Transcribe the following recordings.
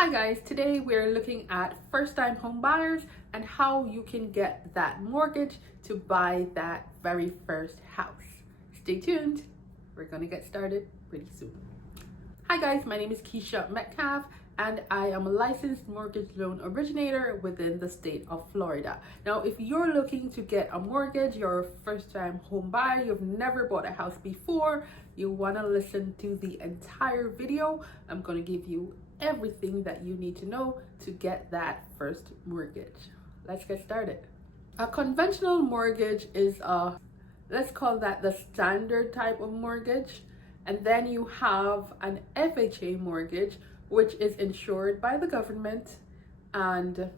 Hi guys, today we're looking at first-time home buyers and how you can get that mortgage to buy that very first house. Stay tuned, we're gonna get started pretty soon. Hi guys, my name is Keesha Metcalfe and I am a licensed mortgage loan originator within the state of Florida. Now, if you're looking to get a mortgage, you're a first-time home buyer, you've never bought a house before, you wanna listen to the entire video, I'm gonna give you everything that you need to know to get that first mortgage. Let's get started. A conventional mortgage is let's call that the standard type of mortgage. And then you have an FHA mortgage, which is insured by the government. And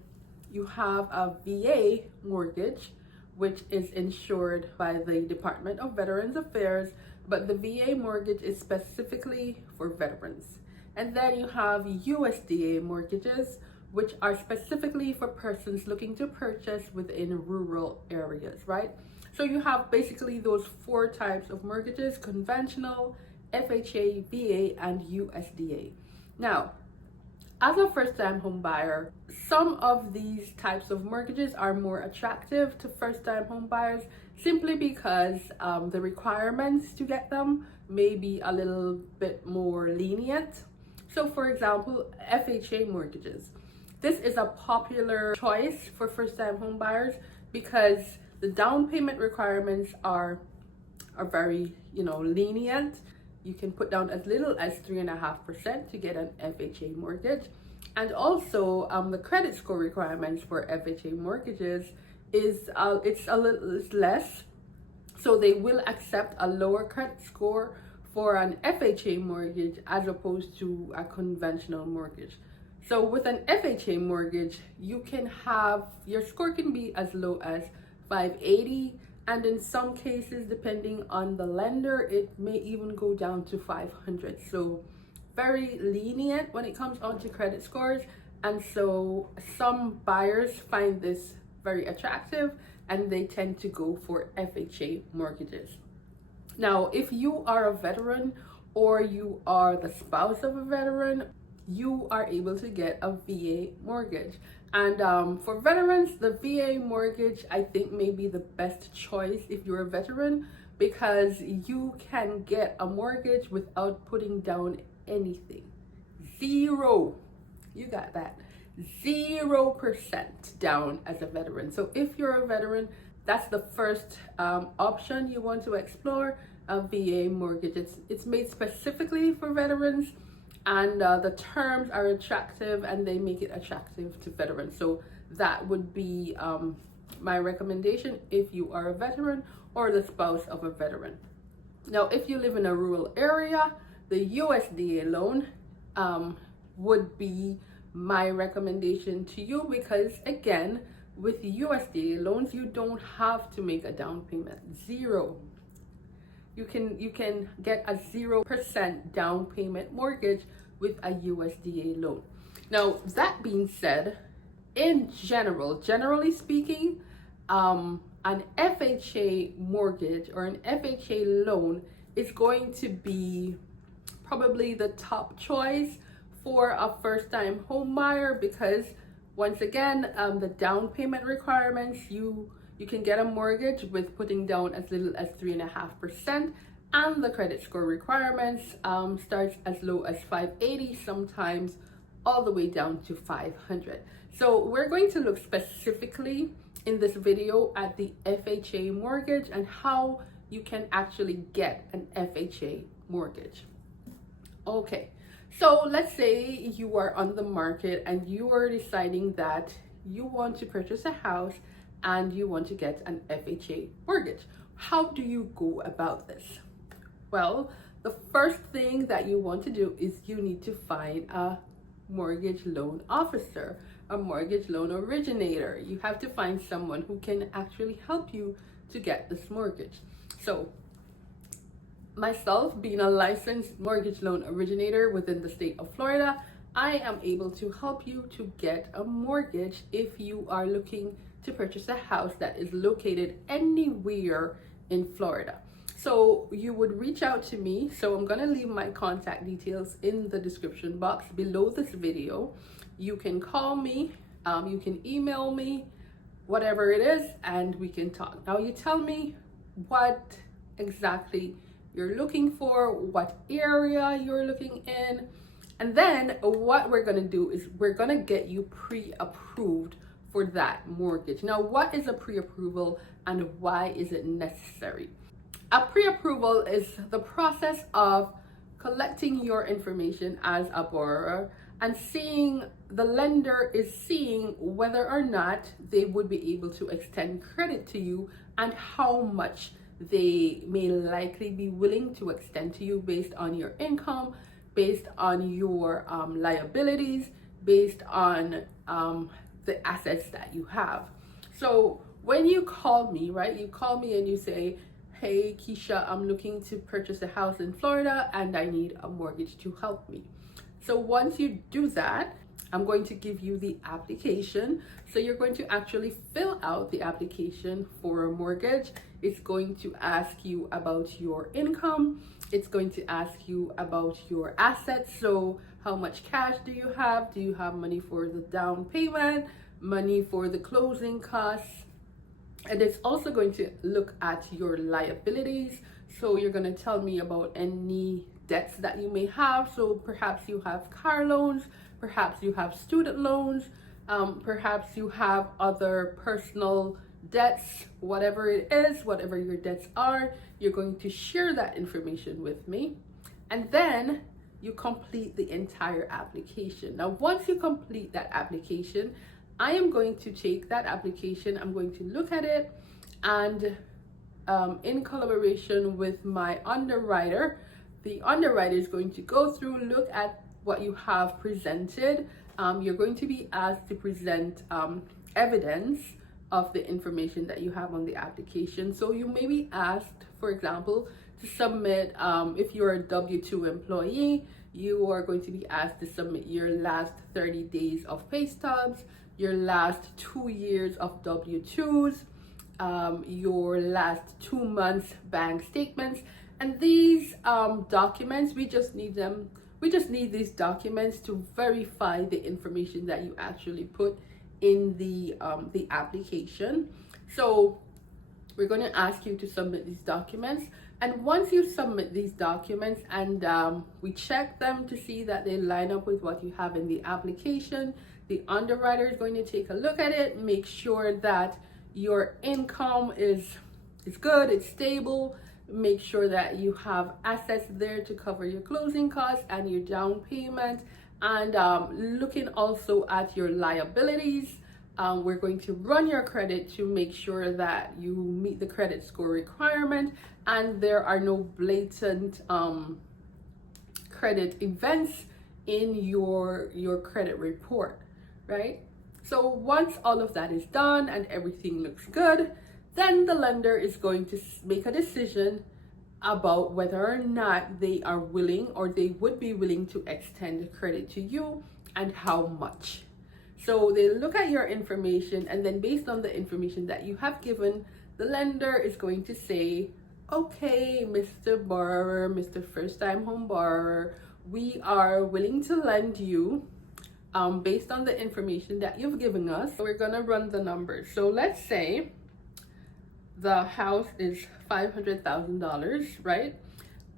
you have a VA mortgage, which is insured by the Department of Veterans Affairs, but the VA mortgage is specifically for veterans. And then you have USDA mortgages, which are specifically for persons looking to purchase within rural areas, right? So you have basically those four types of mortgages: conventional, FHA, VA, and USDA. Now, as a first-time home buyer, some of these types of mortgages are more attractive to first-time home buyers simply because the requirements to get them may be a little bit more lenient. So for example, FHA mortgages. This is a popular choice for first-time home buyers because the down payment requirements are very, lenient. You can put down as little as 3.5% to get an FHA mortgage. And also the credit score requirements for FHA mortgages is it's less. So they will accept a lower credit score for an FHA mortgage as opposed to a conventional mortgage. So with an FHA mortgage, you can have, your score can be as low as 580, and in some cases, depending on the lender, it may even go down to 500. So very lenient when it comes onto credit scores. And so some buyers find this very attractive and they tend to go for FHA mortgages. Now, if you are a veteran or you are the spouse of a veteran, you are able to get a VA mortgage. And for veterans, the VA mortgage, I think, may be the best choice if you're a veteran, because you can get a mortgage without putting down anything. Zero. You got that. 0% down as a veteran. So if you're a veteran, that's the first option you want to explore, a VA mortgage. It's made specifically for veterans, and the terms are attractive and they make it attractive to veterans. So that would be my recommendation if you are a veteran or the spouse of a veteran. Now, if you live in a rural area, the USDA loan would be my recommendation to you, because again, with USDA loans, you don't have to make a down payment. Zero. You can get a 0% down payment mortgage with a USDA loan. Now, that being said, generally speaking, an FHA mortgage or an FHA loan is going to be probably the top choice for a first-time home buyer, because once again, the down payment requirements, you can get a mortgage with putting down as little as 3.5%, and the credit score requirements starts as low as 580, sometimes all the way down to 500. So we're going to look specifically in this video at the FHA mortgage and how you can actually get an FHA mortgage. Okay. So let's say you are on the market and you are deciding that you want to purchase a house and you want to get an FHA mortgage. How do you go about this? Well, the first thing that you want to do is you need to find a mortgage loan officer, a mortgage loan originator. You have to find someone who can actually help you to get this mortgage. So myself, being a licensed mortgage loan originator within the state of Florida, I am able to help you to get a mortgage if you are looking to purchase a house that is located anywhere in Florida. So you would reach out to me. So I'm gonna leave my contact details in the description box below this video. You can call me, you can email me, whatever it is, and we can talk. Now you tell me what exactly you're looking for, what area you're looking in, and then what we're gonna do is we're gonna get you pre-approved for that mortgage. Now, what is a pre-approval and why is it necessary? A pre-approval is the process of collecting your information as a borrower and seeing, the lender is seeing whether or not they would be able to extend credit to you and how much they may likely be willing to extend to you based on your income, based on your liabilities, based on the assets that you have. So when you call me, right, you call me and you say, hey Keesha, I'm looking to purchase a house in Florida and I need a mortgage to help me. So once you do that, I'm going to give you the application. So you're going to actually fill out the application for a mortgage. It's going to ask you about your income. It's going to ask you about your assets. So how much cash do you have? Do you have money for the down payment, money for the closing costs? And it's also going to look at your liabilities. So you're going to tell me about any debts that you may have. So perhaps you have car loans, perhaps you have student loans, perhaps you have other personal debts, whatever it is, whatever your debts are, you're going to share that information with me. And then you complete the entire application. Now, once you complete that application, I am going to take that application, I'm going to look at it, and in collaboration with my underwriter, the underwriter is going to go through, look at what you have presented. You're going to be asked to present evidence of the information that you have on the application. So you may be asked, for example, to submit, if you're a W-2 employee, you are going to be asked to submit your last 30 days of pay stubs, your last 2 years of W-2s, your last 2 months bank statements. And these documents, we just need these documents to verify the information that you actually put in the application. So we're going to ask you to submit these documents. And once you submit these documents and we check them to see that they line up with what you have in the application, the underwriter is going to take a look at it, make sure that your income is good, it's stable, make sure that you have assets there to cover your closing costs and your down payment, and looking also at your liabilities. We're going to run your credit to make sure that you meet the credit score requirement and there are no blatant credit events in your credit report, right? So once all of that is done and everything looks good, then the lender is going to make a decision about whether or not they are willing or they would be willing to extend credit to you and how much. So they look at your information, and then based on the information that you have given, the lender is going to say, okay, Mr. Borrower, Mr. First-time home borrower, we are willing to lend you based on the information that you've given us. So we're gonna run the numbers. So let's say the house is $500,000, right?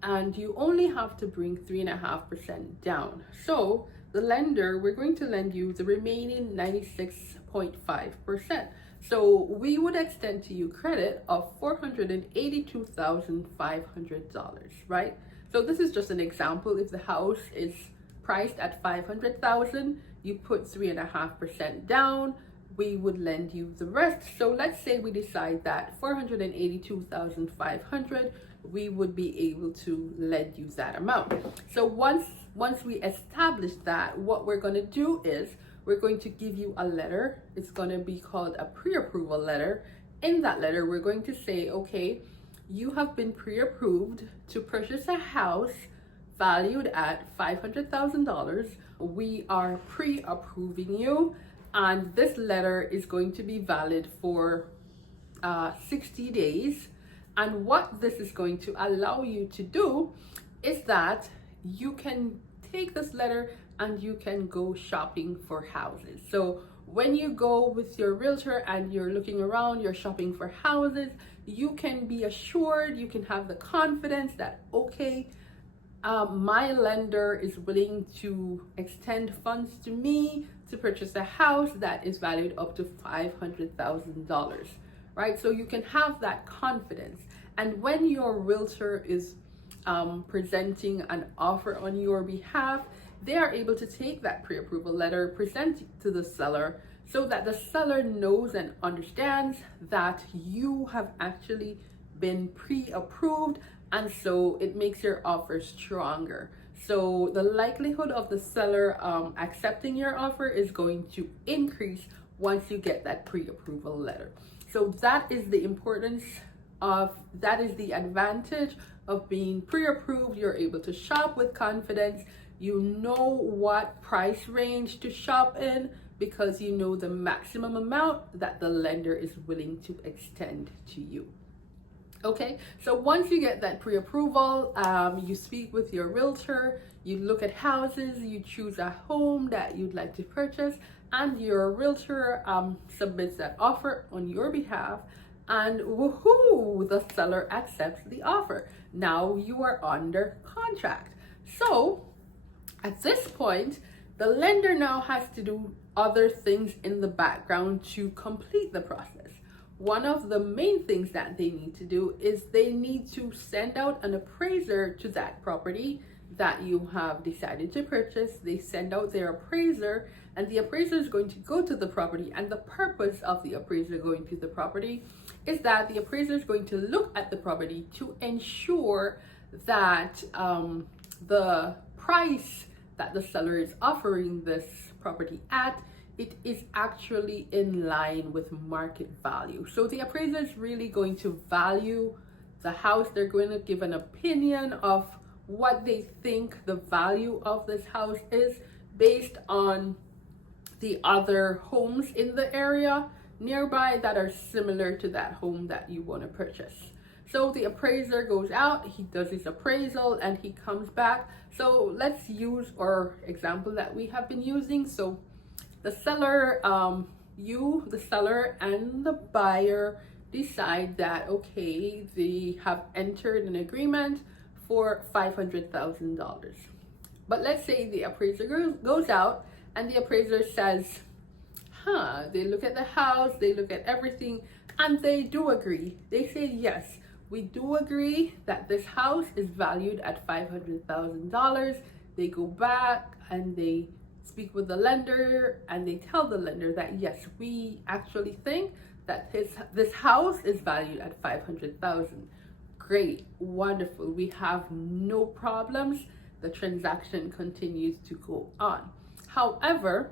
And you only have to bring 3.5% down. So the lender, we're going to lend you the remaining 96.5%. So we would extend to you credit of $482,500, right? So this is just an example. If the house is priced at $500,000, you put 3.5% down, we would lend you the rest. So let's say we decide that $482,500, we would be able to lend you that amount. So once we establish that, what we're going to do is we're going to give you a letter. It's going to be called a pre-approval letter. In that letter, we're going to say, okay, you have been pre-approved to purchase a house valued at $500,000. We are pre-approving you, and this letter is going to be valid for 60 days. And what this is going to allow you to do is that you can take this letter and you can go shopping for houses. So when you go with your realtor and you're looking around, you're shopping for houses, you can be assured, you can have the confidence that, okay, my lender is willing to extend funds to me to purchase a house that is valued up to $500,000, right? So you can have that confidence. And when your realtor is presenting an offer on your behalf, they are able to take that pre-approval letter, present it to the seller, so that the seller knows and understands that you have actually been pre-approved, and so it makes your offer stronger. So the likelihood of the seller accepting your offer is going to increase once you get that pre-approval letter. So that is the importance of, that is the advantage of being pre-approved. You're able to shop with confidence. You know what price range to shop in because you know the maximum amount that the lender is willing to extend to you. Okay, so once you get that pre-approval, you speak with your realtor, you look at houses, you choose a home that you'd like to purchase, and your realtor submits that offer on your behalf, and woohoo, the seller accepts the offer. Now you are under contract. So at this point, the lender now has to do other things in the background to complete the process. One of the main things that they need to do is they need to send out an appraiser to that property that you have decided to purchase. They send out their appraiser, and the appraiser is going to go to the property. And the purpose of the appraiser going to the property is that the appraiser is going to look at the property to ensure that the price that the seller is offering this property at, it is actually in line with market value. So the appraiser is really going to value the house. They're going to give an opinion of what they think the value of this house is based on the other homes in the area nearby that are similar to that home that you want to purchase. So the appraiser goes out, he does his appraisal, and he comes back. So let's use our example that we have been using. So the seller, the seller and the buyer decide that, okay, they have entered an agreement for $500,000. But let's say the appraiser goes out and the appraiser says, they look at the house, they look at everything, and they do agree. They say, yes, we do agree that this house is valued at $500,000. They go back and they speak with the lender and they tell the lender that, yes, we actually think that this house is valued at $500,000. Great, wonderful. We have no problems. The transaction continues to go on. However,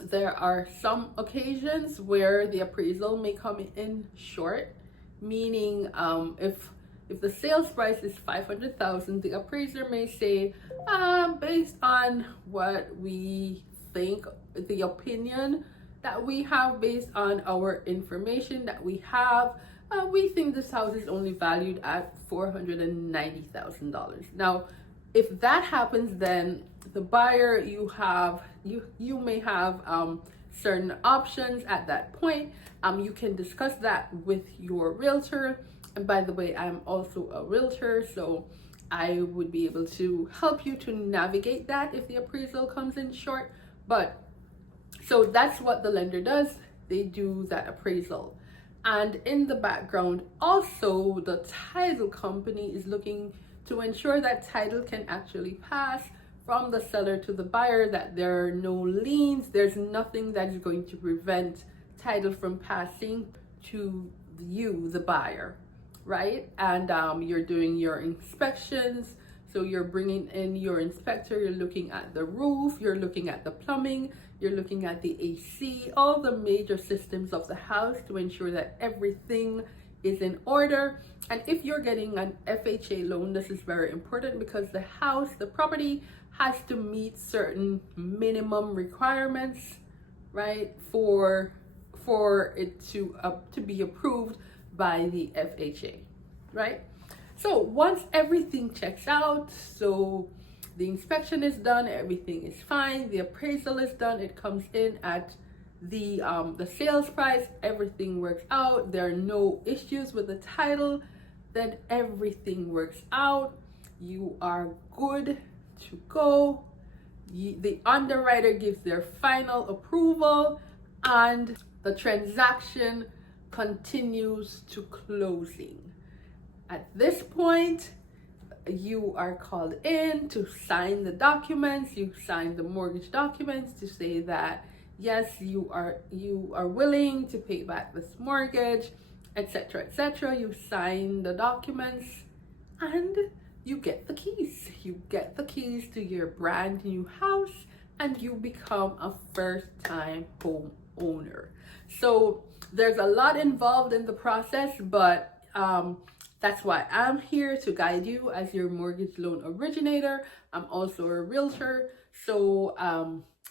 there are some occasions where the appraisal may come in short, meaning if the sales price is $500,000, the appraiser may say, based on what we think, the opinion that we have based on our information that we have, we think this house is only valued at $490,000. Now, if that happens, then the buyer, you may have certain options at that point. You can discuss that with your realtor. And by the way, I'm also a realtor, so I would be able to help you to navigate that if the appraisal comes in short. But so that's what the lender does. They do that appraisal. And in the background, also the title company is looking to ensure that title can actually pass from the seller to the buyer, that there are no liens, there's nothing that is going to prevent title from passing to you, the buyer, right? And you're doing your inspections. So you're bringing in your inspector, you're looking at the roof, you're looking at the plumbing, you're looking at the AC, all the major systems of the house to ensure that everything is in order. And if you're getting an FHA loan, this is very important because the house, the property has to meet certain minimum requirements, right, for it to be approved by the FHA. right? So once everything checks out, so the inspection is done, everything is fine, the appraisal is done, it comes in at the sales price, everything works out, there are no issues with the title, then everything works out, you are good to go. The underwriter gives their final approval, and the transaction continues to closing. At this point, you are called in to sign the documents. You sign the mortgage documents to say that yes, you are willing to pay back this mortgage, etc., etc. You sign the documents and you get the keys. You get the keys to your brand new house and you become a first-time home owner. So there's a lot involved in the process, but that's why I'm here to guide you as your mortgage loan originator. I'm also a realtor, so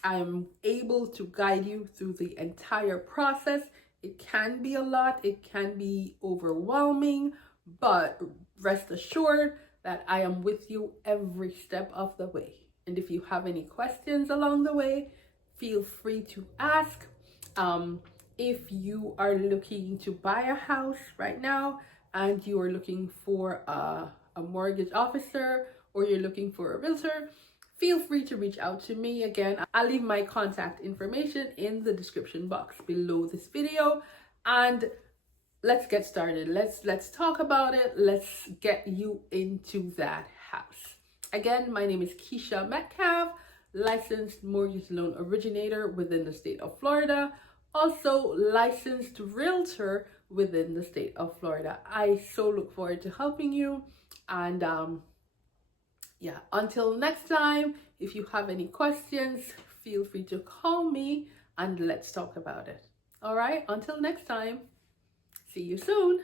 I'm able to guide you through the entire process. It can be a lot, it can be overwhelming, but rest assured that I am with you every step of the way. And if you have any questions along the way, feel free to ask. If you are looking to buy a house right now and you are looking for a mortgage officer, or you're looking for a realtor, feel free to reach out to me. Again, I'll leave my contact information in the description box below this video, and let's get started. Let's talk about it. Let's get you into that house. Again, my name is Keesha Metcalfe, licensed mortgage loan originator within the state of Florida, also licensed realtor within the state of Florida. I so look forward to helping you, and yeah, until next time, if you have any questions, feel free to call me and let's talk about it. All right, until next time, see you soon.